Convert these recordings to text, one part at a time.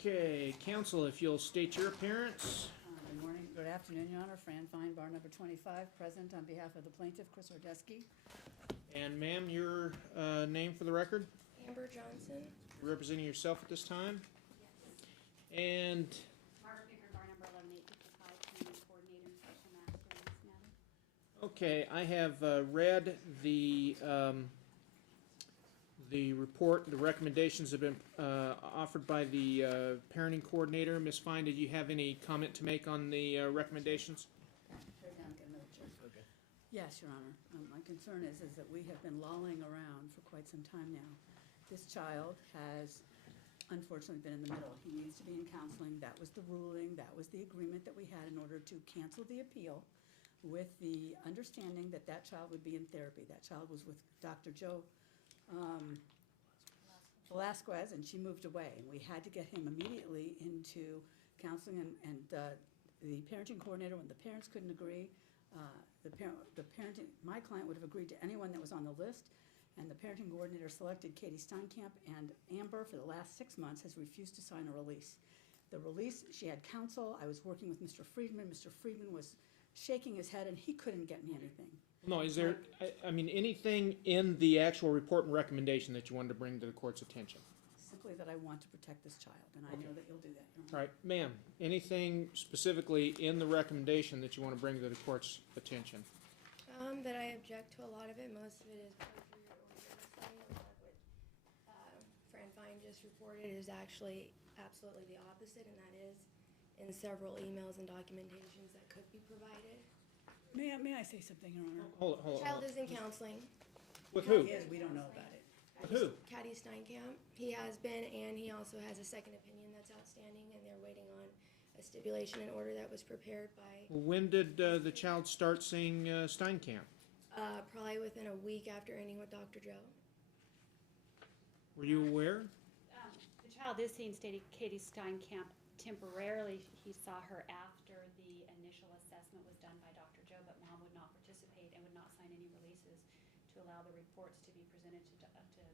Okay, council, if you'll state your appearance. Good morning, good afternoon, Your Honor. Fran Fine, bar number 25, present on behalf of the plaintiff, Chris Horodesky. And ma'am, your name for the record? Amber Johnson. Representing yourself at this time? Yes. And Margaret Picker, bar number 11855, community coordinator and special master in this matter. okay, I have read the report. The recommendations have been offered by the parenting coordinator. Ms. Fine, did you have any comment to make on the recommendations? Turn down, get another chair. Okay. Yes, Your Honor. My concern is that we have been lolling around for quite some time now. This child has unfortunately been in the middle. He needs to be in counseling. That was the ruling. That was the agreement that we had in order to cancel the appeal, with the understanding that that child would be in therapy. That child was with Dr. Joe Velasquez, and she moved away. And we had to get him immediately into counseling, and the parenting coordinator, when the parents couldn't agree, my client would have agreed to anyone that was on the list, and the parenting coordinator selected Katie Steinkamp, and Amber, for the last 6 months, has refused to sign a release. The release, she had counsel. I was working with Mr. Friedman. Mr. Friedman was shaking his head, and he couldn't get me anything. No, is there, I mean, anything in the actual report and recommendation that you wanted to bring to the court's attention? Simply that I want to protect this child, and I know that you'll do that, Your Honor. All right, ma'am, anything specifically in the recommendation that you want to bring to the court's attention? That I object to a lot of it. Most of it is perjury or hearsay. A lot of what Fran Fine just reported is actually absolutely the opposite, and that is in several emails and documentations that could be provided. May I say something, Your Honor? Hold it. Child is in counseling. With who? He is, we don't know about it. With who? Caddy Steinkamp. He has been, and he also has a second opinion that's outstanding, and they're waiting on a stipulation and order that was prepared by When did the child start seeing Steinkamp? probably within a week after ending with Dr. Joe. Were you aware? The child is seeing Katie Steinkamp temporarily. He saw her after the initial assessment was done by Dr. Joe, but mom would not participate and would not sign any releases to allow the reports to be presented to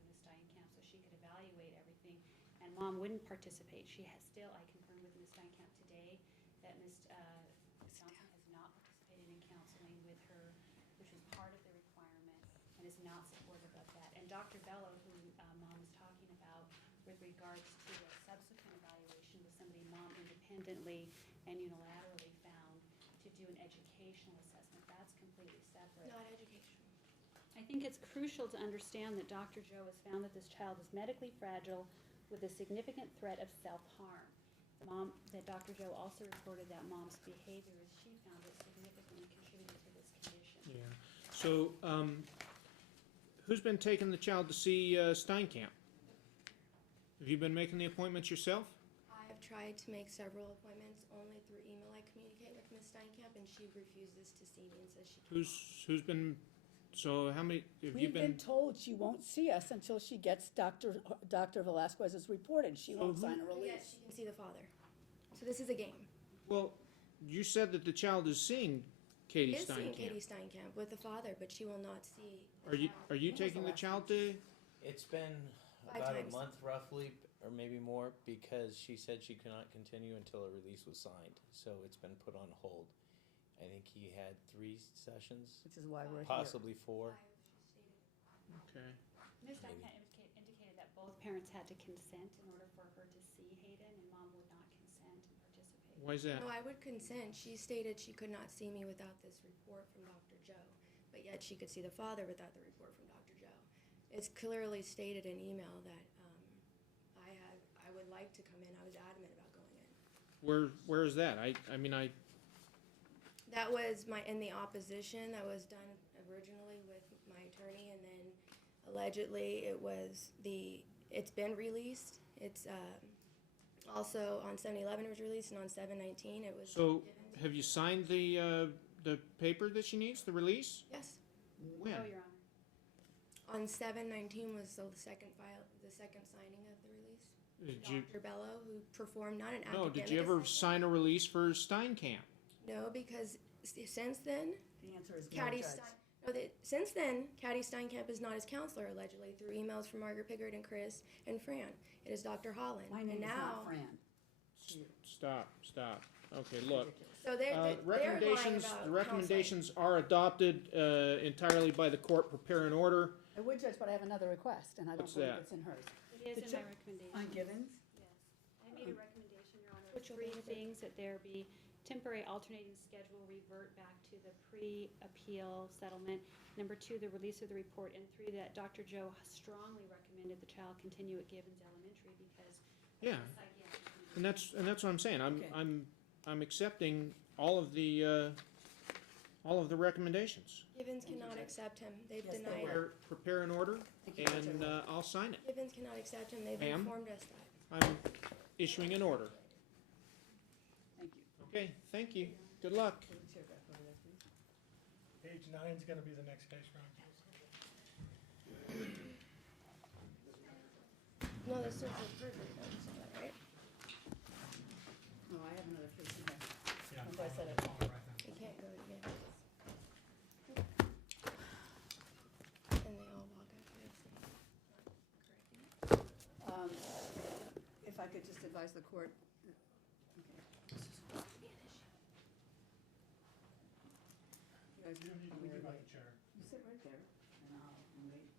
Ms. Steinkamp so she could evaluate everything. And mom wouldn't participate. She has still, I confirmed with Ms. Steinkamp today that Ms. Johnson has not participated in counseling with her, which is part of the requirement, and is not supportive of that. And Dr. Bello, who mom was talking about with regards to a subsequent evaluation with somebody mom independently and unilaterally found to do an educational assessment, that's completely separate. Not educational. I think it's crucial to understand that Dr. Joe has found that this child is medically fragile with a significant threat of self-harm. That Dr. Joe also reported that mom's behavior, as she found it, significantly contributed to this condition. Yeah. So, who's been taking the child to see Steinkamp? Have you been making the appointments yourself? I have tried to make several appointments. Only through email I communicate with Ms. Steinkamp, and she refuses to see me and says she can't. Who's been? So how many have you We've been told she won't see us until she gets Dr. Velasquez's report, and she won't sign a Yes, release. she can see the father. So this is a game. Well, you said that the child is seeing Katie Is seeing Steinkamp. Katie Steinkamp with the father, but she will not see. Are you taking the child to? It's been 5 about times. a month roughly, or maybe more, because she said she could not continue until a release was signed. So it's been put on hold. I think he had 3 sessions, Which is why we're here. possibly 4. Okay. Ms. Steinkamp indicated that both parents had to consent in order for her to see Hayden, and mom would not consent and participate. Why is that? No, I would consent. She stated she could not see me without this report from Dr. Joe, but yet she could see the father without the report from Dr. Joe. It's clearly stated in email that I would like to come in. I was adamant about going in. Where is that? That was in the opposition. That was done originally with my attorney, and then allegedly it's been released. It's also on 7/11 it was released, and on 7/19 it was So given. have you signed the paper that she needs, the release? Yes. When? No, Your Honor. On 7/19 was the second signing of the release. Did you? Dr. Bello, who performed not an No. academic Did you ever assessment. sign a release for Steinkamp? No, because since then, The answer is no, Caddy Judge. since then, Caddy Steinkamp is not his counselor, allegedly, through emails from Margaret Pickard and Chris and Fran. It is Dr. Holland. My name And is now, not Fran. Stop. Okay, look. So they're lying Recommendations, about the recommendations are adopted entirely by the court, prepare an order. I would, Judge, but I have another request, and I don't What's believe that? it's in hers. It is The in my check- recommendation. On Givens? Yes. I made a recommendation, Your Honor, of Which will three be the- things, that there be temporary alternating schedule, revert back to the pre-appeal settlement. Number 2, the release of the report, and 3, that Dr. Joe strongly recommended the child continue at Givens Elementary because of Yeah. the psychiatric condition. And that's what I'm saying. Okay. I'm accepting all of the recommendations. Givens cannot accept him. They've Yes, they denied will. it. Prepare an order, Thank you, Judge. and I'll sign it. Givens cannot accept him. They've Ma'am? informed us that. I'm issuing an order. Thank you. Okay, thank you. Good luck. Can we chair back over that, please? Page 9 is gonna be the next case, Ron. No, this is the perjury notice, is that right? No, I have another case in there. Yeah. That's why I said it. All right then. You can't go to Givens. And they all walk after this. If I could just advise the court. Okay. You guys, You don't need to we worry do about wait. the chair. You sit right there, and I'll wait.